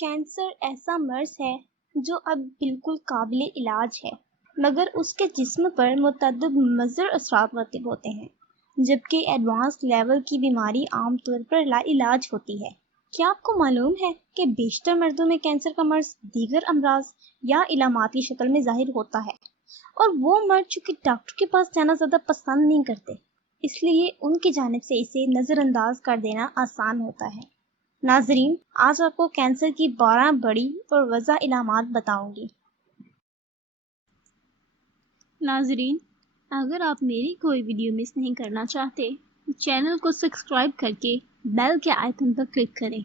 Cancer ایسا مرض ہے جو اب بالکل قابل علاج ہے، مگر اس کے جسم پر متعدد مضر اثرات مرتب ہوتے ہیں، جبکہ ایڈوانس لیول کی بیماری عام طور پر لا علاج ہوتی ہے۔ کیا آپ کو معلوم ہے کہ بیشتر مردوں میں کینسر کا مرض دیگر امراض یا علامات کی شکل میں ظاہر ہوتا ہے، اور وہ مرد چونکہ ڈاکٹر کے پاس جانا زیادہ پسند نہیں کرتے، اس لیے ان کی جانب سے اسے نظر انداز کر دینا آسان ہوتا ہے۔ ناظرین، آج آپ کو کینسر کی 12 بڑی اور واضح علامات بتاؤں گی۔ ناظرین، اگر آپ میری کوئی ویڈیو مس نہیں کرنا چاہتے تو چینل کو سبسکرائب کر کے بیل کے آئیکن پر کلک کریں۔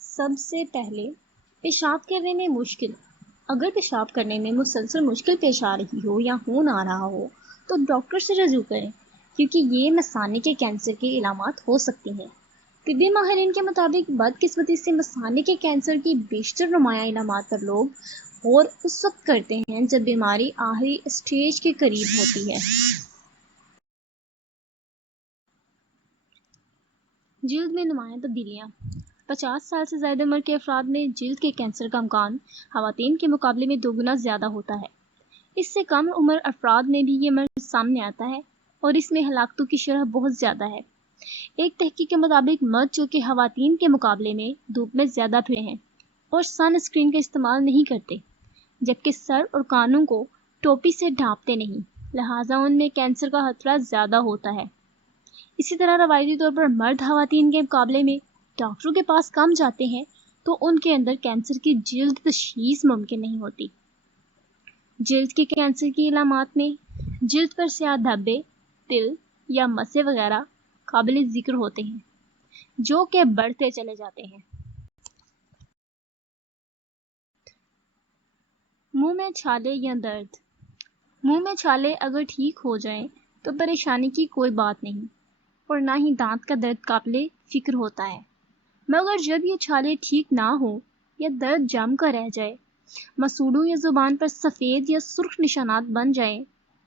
سب سے پہلے، پیشاب کرنے میں مشکل۔ اگر پیشاب کرنے میں مسلسل مشکل پیش آ رہی ہو یا خون آ رہا ہو تو ڈاکٹر سے رجوع کریں، کیونکہ یہ مثانے کے کینسر کی علامات ہو سکتی ہیں۔ طبی ماہرین کے مطابق بدقسمتی سے مثانے کے کینسر کی بیشتر نمایاں علامات پر لوگ غور اس وقت کرتے ہیں جب بیماری آخری اسٹیج کے قریب ہوتی ہے۔ جلد میں نمایاں تبدیلیاں۔ 50 سال سے زائد عمر کے افراد میں جلد کے کینسر کا امکان خواتین کے مقابلے میں 2 گنا زیادہ ہوتا ہے۔ اس سے کم عمر افراد میں بھی یہ مرض سامنے آتا ہے اور اس میں ہلاکتوں کی شرح بہت زیادہ ہے۔ ایک تحقیق کے مطابق مرد جو کہ خواتین کے مقابلے میں دھوپ میں زیادہ پھرے ہیں اور سن اسکرین کا استعمال نہیں کرتے، جبکہ سر اور کانوں کو ٹوپی سے ڈھانپتے نہیں، لہٰذا ان میں کینسر کا خطرہ زیادہ ہوتا ہے۔ اسی طرح روایتی طور پر مرد خواتین کے مقابلے میں ڈاکٹروں کے پاس کم جاتے ہیں تو ان کے اندر کینسر کی جلد تشخیص ممکن نہیں ہوتی۔ جلد کے کینسر کی علامات میں جلد پر سیاہ دھبے، تل یا مسیں وغیرہ قابل ذکر ہوتے ہیں، جو کہ بڑھتے چلے جاتے ہیں۔ منہ میں چھالے یا درد۔ منہ میں چھالے اگر ٹھیک ہو جائیں تو پریشانی کی کوئی بات نہیں، اور نہ ہی دانت کا درد قابل فکر ہوتا ہے، مگر جب یہ چھالے ٹھیک نہ ہو یا درد جم کر رہ جائے، مسوڑوں یا زبان پر سفید یا سرخ نشانات بن جائیں،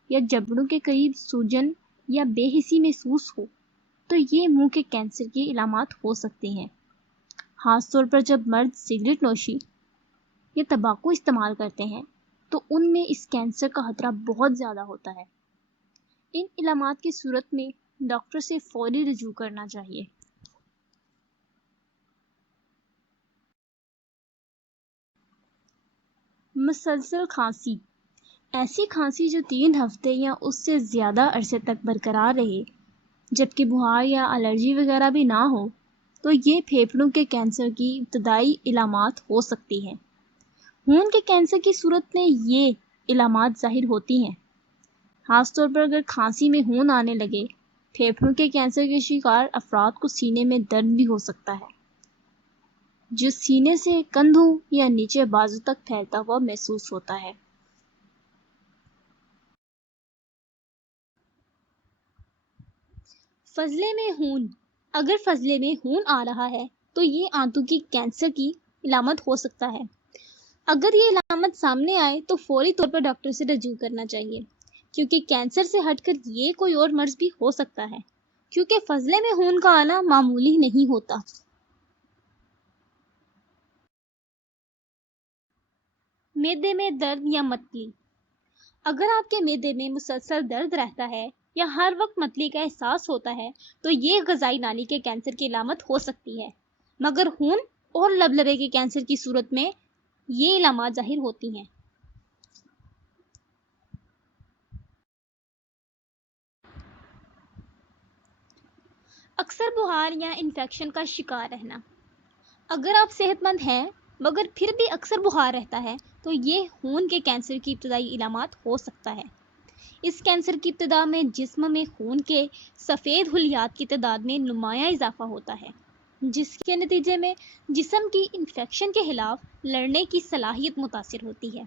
یا جبڑوں کے قریب سوجن یا بے حسی محسوس ہو، تو یہ منہ کے کینسر کی علامات ہو سکتی ہیں۔ خاص طور پر جب مرد سگریٹ نوشی یا تمباکو استعمال کرتے ہیں تو ان میں اس کینسر کا خطرہ بہت زیادہ ہوتا ہے۔ ان علامات کی صورت میں ڈاکٹر سے فوری رجوع کرنا چاہیے۔ مسلسل کھانسی۔ ایسی کھانسی جو 3 ہفتے یا اس سے زیادہ عرصے تک برقرار رہے، جبکہ بخار یا الرجی وغیرہ بھی نہ ہو، تو یہ پھیپھڑوں کے کینسر کی ابتدائی علامات ہو سکتی ہیں۔ خون کے کینسر کی صورت میں یہ علامات ظاہر ہوتی ہیں، خاص طور پر اگر کھانسی میں خون آنے لگے۔ پھیپھڑوں کے کینسر کے شکار افراد کو سینے میں درد بھی ہو سکتا ہے، جو سینے سے کندھوں یا نیچے بازو تک پھیلتا ہوا محسوس ہوتا ہے۔ فضلے میں خون۔ اگر فضلے میں خون آ رہا ہے تو یہ آنتوں کی کینسر کی علامت ہو سکتا ہے۔ اگر یہ علامت سامنے آئے تو فوری طور پر ڈاکٹر سے رجوع کرنا چاہیے، کیونکہ کینسر سے ہٹ کر یہ کوئی اور مرض بھی ہو سکتا ہے، کیونکہ فضلے میں خون کا آنا معمولی نہیں ہوتا۔ معدے میں درد یا متلی۔ اگر آپ کے معدے میں مسلسل درد رہتا ہے یا ہر وقت متلی کا احساس ہوتا ہے تو یہ غذائی نالی کے کینسر کی علامت ہو سکتی ہے، مگر خون اور لبلبے کے کینسر کی صورت میں یہ علامات ظاہر ہوتی ہیں۔ اکثر بخار یا انفیکشن کا شکار رہنا۔ اگر آپ صحت مند ہیں مگر پھر بھی اکثر بخار رہتا ہے تو یہ خون کے کینسر کی ابتدائی علامات ہو سکتا ہے۔ اس کینسر کی ابتدا میں جسم میں خون کے سفید خلیات کی تعداد میں نمایاں اضافہ ہوتا ہے، جس کے نتیجے میں جسم کی انفیکشن کے خلاف لڑنے کی صلاحیت متاثر ہوتی ہے۔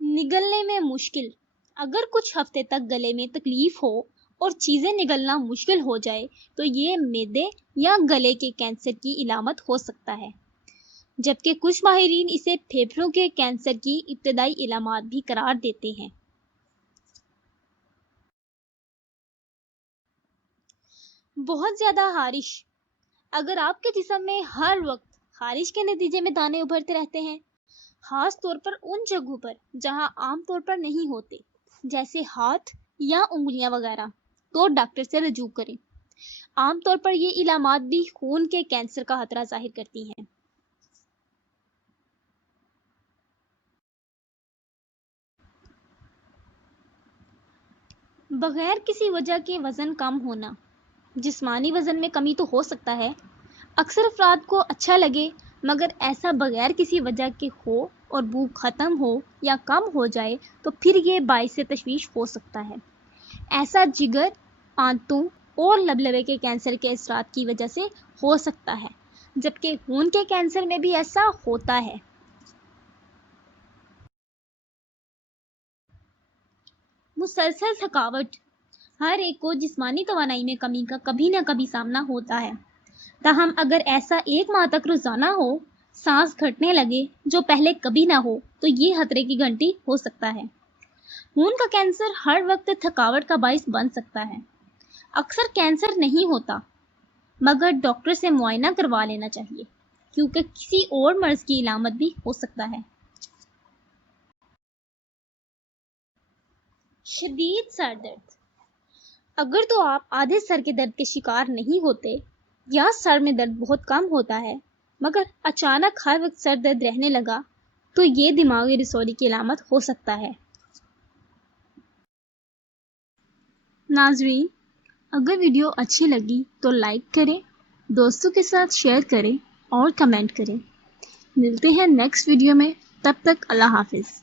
نگلنے میں مشکل۔ اگر کچھ ہفتے تک گلے میں تکلیف ہو اور چیزیں نگلنا مشکل ہو جائے تو یہ معدے یا گلے کے کینسر کی علامت ہو سکتا ہے، جبکہ کچھ ماہرین اسے پھیپھڑوں کے کینسر کی ابتدائی علامات بھی قرار دیتے ہیں۔ بہت زیادہ خارش. اگر آپ کے جسم میں ہر وقت خارش کے نتیجے میں دانے ابھرتے رہتے ہیں، خاص طور پر ان جگہوں پر جہاں عام طور پر نہیں ہوتے، جیسے ہاتھ یا انگلیاں وغیرہ، تو ڈاکٹر سے رجوع کریں. عام طور پر یہ علامات بھی خون کے کینسر کا خطرہ ظاہر کرتی ہیں. بغیر کسی وجہ کے وزن کم ہونا. جسمانی وزن میں کمی تو ہو سکتا ہے. اکثر افراد کو اچھا لگے، مگر ایسا بغیر کسی وجہ کے ہو اور بھوک ختم ہو یا کم ہو جائے تو پھر یہ باعث تشویش ہو سکتا ہے. ایسا جگر، آنتوں اور لبلبے کے کینسر کے اثرات کی وجہ سے ہو سکتا ہے، جبکہ خون کے کینسر میں بھی ایسا ہوتا ہے. مسلسل تھکاوٹ. ہر ایک کو جسمانی توانائی میں کمی کا کبھی نہ کبھی سامنا ہوتا ہے. تاہم اگر ایسا 1 ماہ تک روزانہ ہو، سانس گھٹنے لگے جو پہلے کبھی نہ ہو، تو یہ خطرے کی گھنٹی ہو سکتا ہے. خون کا کینسر ہر وقت تھکاوٹ کا باعث بن سکتا ہے. اکثر کینسر نہیں ہوتا، مگر ڈاکٹر سے معائنہ کروا لینا چاہیے، کیونکہ کسی اور مرض کی علامت بھی ہو سکتا ہے. شدید سر درد. اگر تو آپ آدھے سر کے درد کے شکار نہیں ہوتے یا سر میں درد بہت کم ہوتا ہے، مگر اچانک ہر وقت سر درد رہنے لگا، تو یہ دماغی رسولی کی علامت ہو سکتا ہے. ناظرین، اگر ویڈیو اچھی لگی تو لائک کریں، دوستوں کے ساتھ شیئر کریں اور کمنٹ کریں. ملتے ہیں نیکسٹ ویڈیو میں. تب تک اللہ حافظ.